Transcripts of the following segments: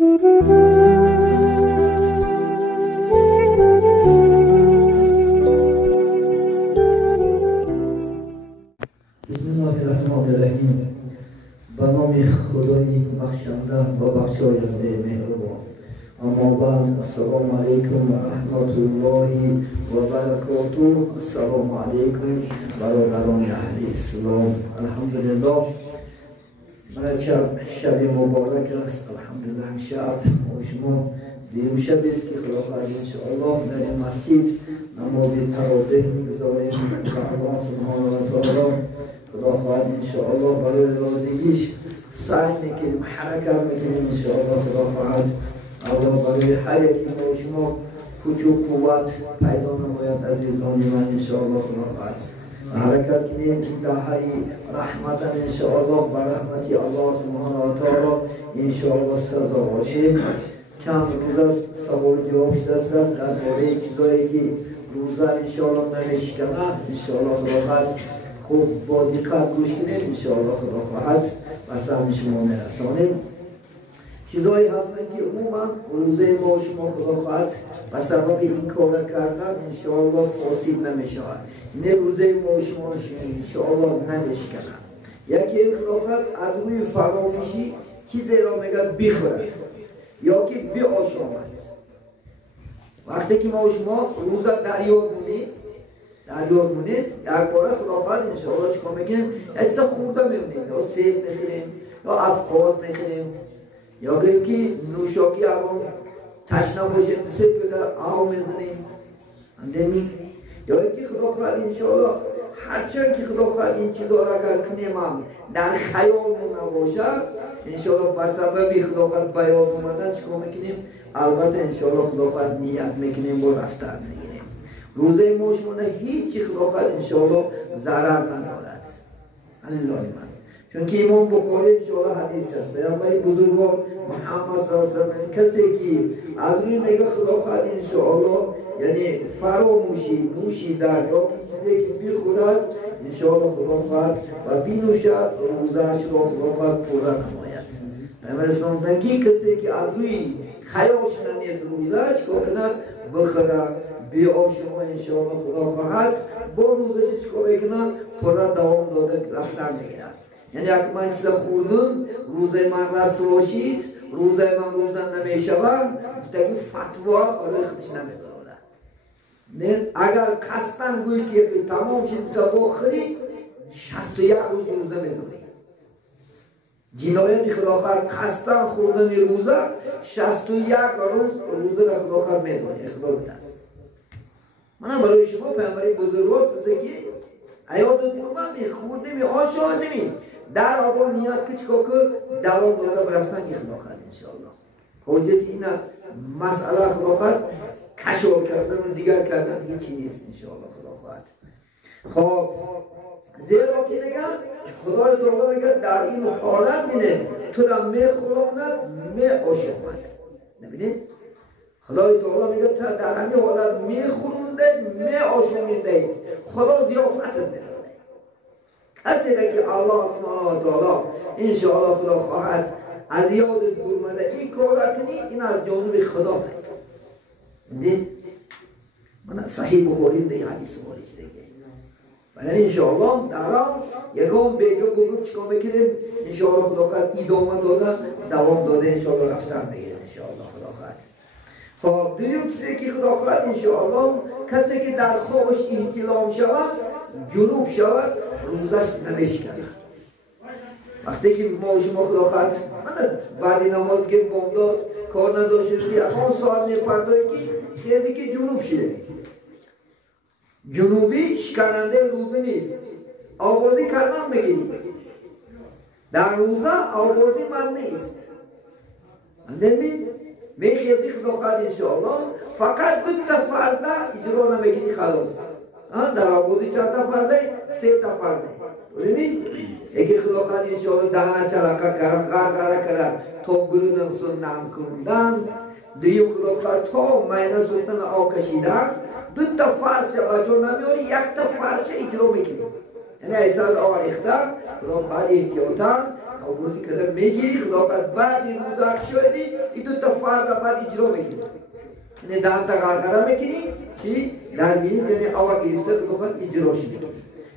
Bismillahirrahmanirrahim. به نام خدای بخشنده و بخشاینده مهربان. اما بعد السلام علیکم و رحمت الله و برکاته. السلام علیکم برادران اهل اسلام. الحمدلله شب مبارک است. الحمدلله شب و شما دیم شب است که خدا خواهد انشاءالله در این مسجد نماز تراویح میگذاریم و الله سبحانه و تعالی خدا خواهد انشاءالله برای رازیش سعی میکنیم، حرکت میکنیم انشاءالله. خدا خواهد الله برای هر یکی ما شما کوچ و قوت پیدا نماید عزیزان من انشاءالله. خدا خواهد حرکت کنیم که دهی رحمت انشاءالله و رحمتی الله سبحانه و تعالی انشاءالله سزا باشیم. چند روز است سوال جواب شده است در مورد چیزایی که روزه انشاءالله نمیشکنه انشاءالله. خدا خواهد خوب با دقت گوش کنید انشاءالله. خدا خواهد مثلا شما میرسانیم. چیزایی هستند که عموما روزه ما شما خدا خواهد و سبب این کار کردن انشاءالله فاسد نمیشود. این روزه ما شما انشاءالله نمیشکنه. یکی خدا خواهد از روی فراموشی چیزی را میگه بخورد یا که بیاشامد. وقتی که ما شما روزه در یاد مونید یک باره خدا خواهد انشاءالله چکار میکنیم؟ یک چیز خورده میمونیم، یا سیب میخوریم یا افقاد میخوریم یا که نوشاکی اما تشنه باشیم سیب بده آو میزنیم یا یکی خدا خواهد انشاءالله هرچند که خدا خواهد این چیزا را اگر کنیم هم در خیالمون نباشد انشاءالله به سبب خدا خواهد به یاد اومدن چکار میکنیم؟ البته انشاءالله خدا خواهد نیت میکنیم و رفتن میگیریم. روزه ما شما هیچی خدا خواهد انشاءالله ضرر ندارد عزیزان من. چون که امام بخاری انشاءالله حدیث است پیامبر بزرگوار محمد صلی الله علیه و کسی که از روی میگه خدا خواهد انشاءالله یعنی فراموشی نوشیدن یا چیزی که بخورد انشاءالله خدا خواهد و بینوشد روزه‌اش را خدا خواهد پرده نماید. پیامبر اسلام میگه کسی که از روی خیالش نیست روزه چیکار کند؟ بخوره بیاشما انشاءالله خدا خواهد با روزش چیکار میکنه؟ پرده دوام داده رفتن میگیرد. یعنی اگه من چیز خوردم روزه من رسو باشید روزه من روزه نمیشود دیگه فتوا آره خودش نمیداره. اگر قصدن گویی که تمام شد تا بخوری 61 روز روزه میدونی. جنایت خدا خواهد قصدن خوردن روزه 61 روز روزه به خدا خواهد میدونی. خدا بتست من برای شما پیامبر بزرگوار که ایادت من میخوردیم آشادیم در آبا نیت که چکا که دوام داده برفتن که خدا خواهد انشاءالله. حجت این مسئله خدا خواهد کشف کردن و دیگر کردن هیچی نیست انشاءالله. خدا خواهد خب زیرا که نگم خدای تعالی میگه در این حالت مینه تو را میخوراند میآشامد. نبینید خدای تعالی میگه در همین حالت میخورونده میآشامیده خدا ضیافت میده. کسی را که الله سبحانه و تعالی انشاءالله خدا خواهد از یادت برمده این کار کنی این از جانب خدا میده. من صحیح بخورید دیگه حدیث بخورید دیگه ولی انشاءالله در آن یکم بیگه بگو چکا میکنیم انشاءالله خدا خواهد ایدامه داده دوام داده انشاءالله رفتن بگیریم انشاءالله خدا خواهد. خب دویم چیزی که خدا خواهد انشاءالله کسی که در خوابش احتلام شود جنوب شود روزش نمیشکنه. وقتی که ما شما خدا خواهد من بعدی نماز که بامداد کار نداشته که اما ساعت میپردایی که خیلی که جنوب شده جنوبی شکننده روزه نیست آوازی کردن بگیریم در روزه آوازی من نیست میخیزی خدا خواهد انشاءالله فقط 2 تا فرده اجرا نمیکنی خلاص. در آوازی 4 تا فرده 3 تا فرده ببینید یکی خدا خواهد انشاءالله دهنه چلقه کردن غرغره کردن تا گلو نمسون نم کردن دویم خدا خواهد تا مینه سلطن آب کشیدن 2 تا فرش وجه نمیاری 1 تا فرش اجرا میکنی یعنی ایسال آور اختر خدا خواهد احتیاطا آوازی کردن میگیری خدا خواهد بعد این روزه شدی این 2 فرض بعد اجرا میکنی یعنی دان تا غرغره میکنی چی در میری یعنی آوا گرفته خود اجراش میکنی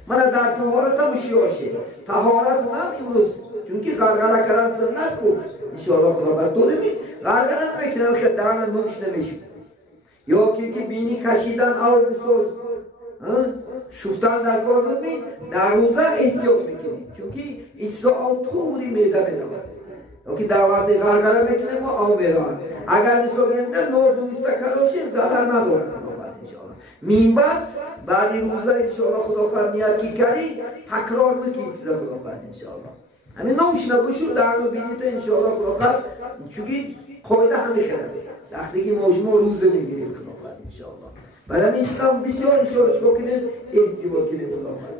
من در طهارت هم شیاشه طهارت هم امروز چونکه غرغره کردن سنت کو ان شاء الله خدا تو نمی غرغره میکنن که دهن نوش نمیشه یا که بینی کشیدن آب بسوز شفتن در کار نمی در روزه احتیاط میکنی چونکه ایسا آب طوری میده میرود یا که در وقت غرغره میکنه ما آب میرود اگر مثلا گنده نور دونسته کراشه ضرر نداره بعد بعد روزه انشاءالله خدا خواهد نیت کی کردی تکرار نکنید خدا خواهد انشاءالله همین نوش نباشو در رو بینید انشاءالله خدا خواهد چونکه قاعده همین است وقتی که ما شما روزه میگیریم خدا خواهد انشاءالله برای اسلام بسیار انشاءالله چکا کنیم احتیاط کنیم خدا خواهد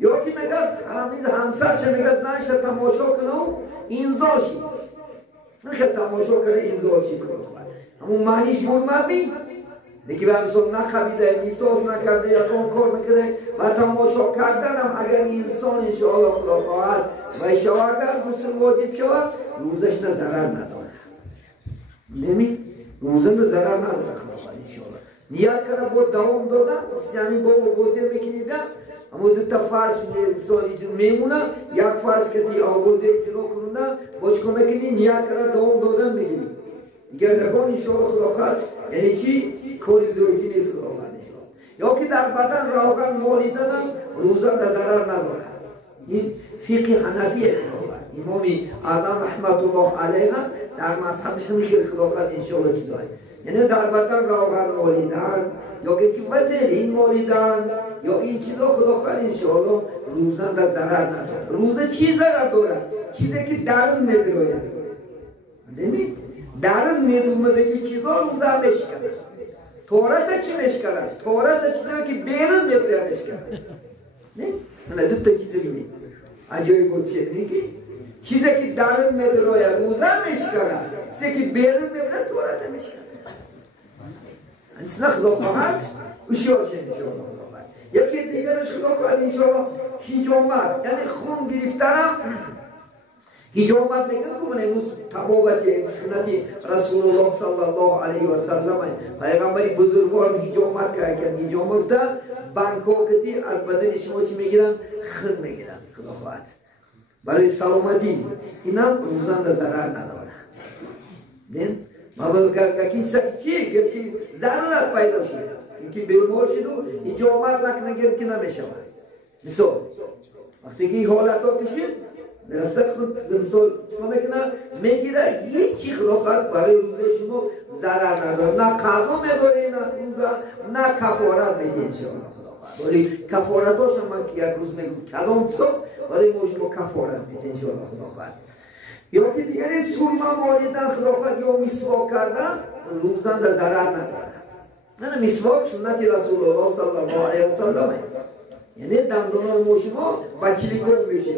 یا که میگه همسرش میگه زنش تماشا کنه اینزا شید نخیر تماشا کنه اینزا شید خدا خواهد همون معنیش مهمی دیگه به مثال نخویده میساز نکرده یا اون کار نکرده و تماشا کردن هم اگر انسان انشاءالله خدا خواهد و شود اگر غسل واجب شود روزش نه ضرر نداره نمی روزه نه ضرر نداره خدا خواهد انشاءالله نیت کرده با دوام دادن اسلامی با آبازی میکنیدن اما دو تا فرض مثال ایجور میمونه یک فرض کتی آبازی اجرا کنونده باش که میکنی نیت کرده دوام دادن میگیری دیگر نگاه انشاءالله خدا خواهد یعنی چی؟ کوری ضرورتی نیست خدا خواهد انشاءالله یا که در بدن روغن مالیدن روزه ضرر نداره این فقه حنفیه خدا خواهد امام اعظم رحمت الله علیه در مذهبش میگه خدا خواهد انشاءالله چی داره یعنی در بدن روغن مالیدن یا که وزیرین مالیدن یا این چیزا خدا خواهد انشاءالله روزه ضرر نداره روزه چی ضرر داره؟ چیزی که درون میدروید نمی؟ درون میدومدگی چیزا روزه میشکنه تورات چی میشکنه؟ تورات چیزی که بیرون میبره میشکنه نه؟ من دو تا چیزی می عجایب بود چه نیکی چیزی که درون میدروید روزه میشکنه چیزی که بیرون میبره تورات میشکنه انسان خدا خواهد وشیاشه انشاءالله خدا خواهد یکی دیگرش خدا خواهد انشاءالله حجامت یعنی خون گرفترم حجامت میگن که من امروز تبابت سنتی رسول الله صلی الله علیه و سلم پیغمبری بزرگوار حجامت کردن حجامت تا بانکوکتی از بدن شما چی میگیرن خون میگیرن خدا خواهد برای سلامتی اینم روزان ضرر نداره دین ما بلکه کسی چیه که ضرورت پیدا شد اینکه بیمار شد و حجامت نکنه که نمیشه مثال وقتی که این حالت ها کشید درسته خود مثال شما میکنه میگیره هیچی خدا خواهد برای روزه شما ضرر نداره نه قضا میداره نه کفارت میده انشاءالله خدا خواهد ولی کفارت هاش من که یک روز میگم کلام صبح ولی ما شما کفارت میده انشاءالله خدا خواهد یا که دیگری سرما مالیدن خدا خواهد یا مسواک کردن روزن در ضرر نداره نه مسواک سنت رسول الله صلی الله علیه و سلم یعنی دندان ما شما بچلی کن میشه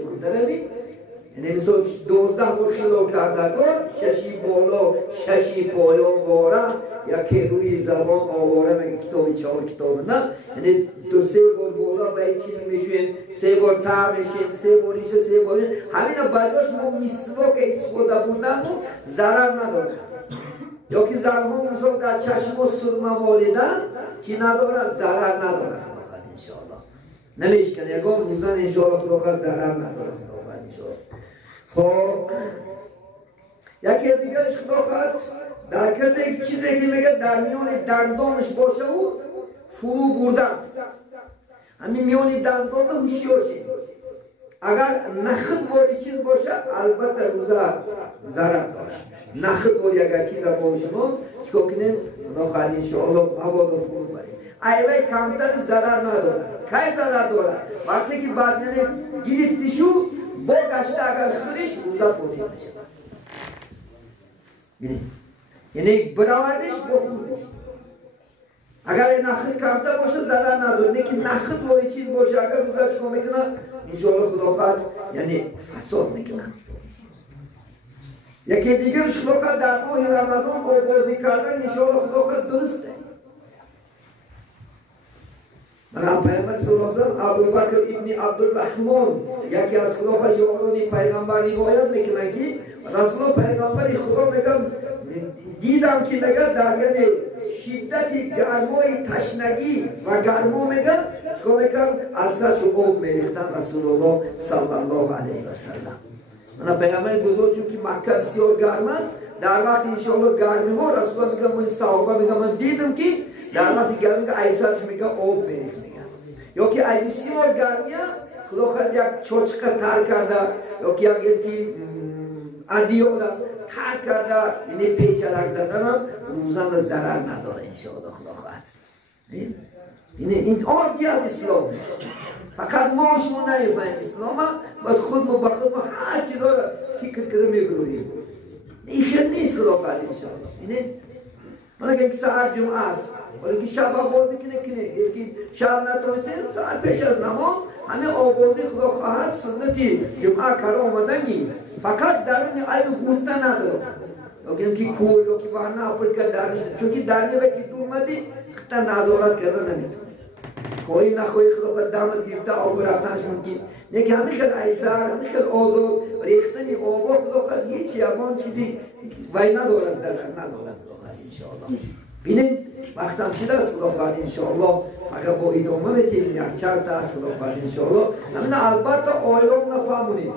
یعنی مثلا 12 بار خلال کرده کن ششی بالا ششی پایان واره یکی روی زبان آواره میگه کتاب 4 کتاب نه یعنی 2-3 بار بالا باید چیلی میشویم 3 بار تا میشیم 3 بار ایشه 3 بار همین بعدش ما مسواک استفاده بودن ضرر نداره یا که زرمان مثلا در چشم و سرما مالیدن چی نداره ضرر نداره خدا خواهد انشاءالله نمیشکنه یکم روزن انشاءالله خدا خواهد ضرر نداره خدا خواهد انشاءالله خب یکی دیگرش خدا خواهد در کسی یک چیزی که میگه در میان دندانش باشه و فرو بردن همین میان دندان هوشیار شید اگر نخد باری چیز باشه البته روزه ضرر داره نخد باری اگر چیز با شما چیکار کنیم خدا خواهد انشاءالله مبادا فرو بریم ایوه کمتر ضرر نداره کی ضرر داره وقتی که بدن گرفتی شو با گشته اگر خودش روزه توصیف میشه یعنی براوردش با خودش اگر نخل کمتر باشه ضرر نداره نه که نخل باری چیز باشه اگر روزه چکا میکنه انشاءالله خدا خواهد یعنی فساد میکنه یکی دیگرش خدا خواهد در ماه رمضان آبازی کردن انشاءالله خدا خواهد درسته من پیامبر صلی الله علیه و سلم ابوبکر ابن عبدالرحمن یکی از خدا خواهد یاران پیغمبر روایت میکنن که رسول پیغمبر خدا میگم دیدم که نگه در یعنی شدت گرمای تشنگی و گرما میگن چکا میکن ازش آب میریختن رسول الله صلی الله علیه و سلم. من پیغمبر بزرگ چون که مکه بسیار گرم است در وقت انشاءالله گرمی ها رسول الله میگن من صحابه میگن من دیدم که در وقت گرمی که ایسرش میگن آب میریخت میگن یا که ای بسیار گرمیه خدا خود یک چوچقه تر کرده یا که یک ادیولا تر کرده یعنی پیچلک زدن روزان ضرر نداره انشاءالله خدا خواهد. این آردی از اسلام فقط ما شما نمیفهمیم اسلام باید خود ما بخود ما هر چیز را فکر کرده میگوییم این خیلی نیست خدا خواهد انشاءالله. من اگه یک ساعت جمعه است ولی که شب آبادی کنه یکی شب نتونسته ساعت پیش از نماز همه آبادی خدا خواهد سنتی جمعه کار آمدنی فقط در این ای غوطه نداره یکی که کول یکی بار ناپر که درش چونکه درنی وقتی دور مدی خطا نظارت کردن نمیتونه کوئی نخوی خدا خود دامت گرفته آب رفتنش ممکن یکی همه خیلی ایسر همه خیلی آزاد ریختنی آبا خدا خود هیچ یمان چیزی وی ندارد در خود ندارد خدا خود انشاءالله. بینید وقتم شده است خدا خواهد انشاءالله اگر با ادامه میتیم یک چند تا است خدا خواهد انشاءالله. همین البته آیلام نفهمونیم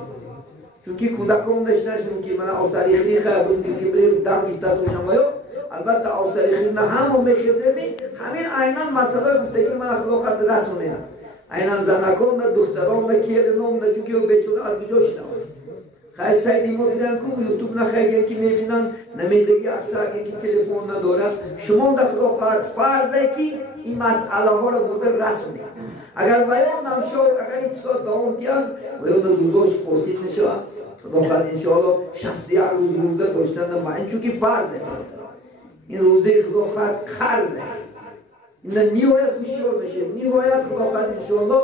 چونکه کودکان داشتنشون که من آسریخی خیلی بودیم که بریم دم گفته توشم آیا البته آسریخی نه همون میخیزیم همین اینا مسئله گفته که من خدا خواهد رسونه اینا زنکان نه دختران نه کیر نام نه چونکه او بیچوره از گجاش نماش خیلی سایدی ما دیدن که یوتیوب نخیلی که میبینن نمیدگی اکثر که تلفن ندارد شما در خدا خواهد فرضه که این مسئله ها را بوده رسونه اگر بیان هم شد اگر این ساعت داون تیان بیان روزاش پرسید نشود خدا خواهد انشاءالله 61 روز روزه داشتن نفعین چونکه فرضه این روزه خدا خواهد قرضه این نیویت خوشیار میشه نیویت خدا خواهد انشاءالله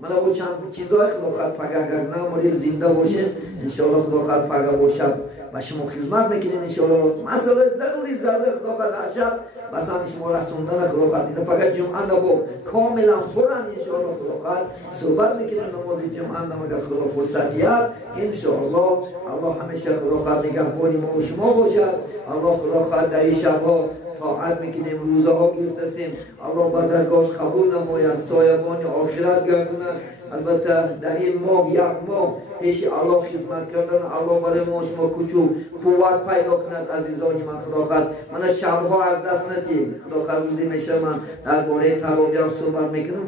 من با چند چیزای خدا خواهد پگه اگر نماریم زنده باشیم انشاءالله خدا خواهد پگه باشد و شما خدمت میکنیم انشاءالله مسئله ضروری خدا خواهد هر شب بس هم شما رسوندن خدا خواهد این فقط جمعه نبا کاملا پرن انشاءالله خدا خواهد صحبت میکنیم نماز جمعه نماگر خدا فرصتی هست انشاءالله الله همیشه خدا خواهد نگهبانی ما و شما باشد الله خدا خواهد در این شبها طاعت میکنیم روزه ها گرفتیم الله با درگاهش قبول نماید سایبان آخرت گردوند البته در این ماه یک ماه پیش الله خدمت کردن الله برای ما شما کچو قوت پیدا کند عزیزانی من خدا خواهد من شبها از دست ندیم خدا خواهد روزی میشه من درباره تراویح صحبت میکنم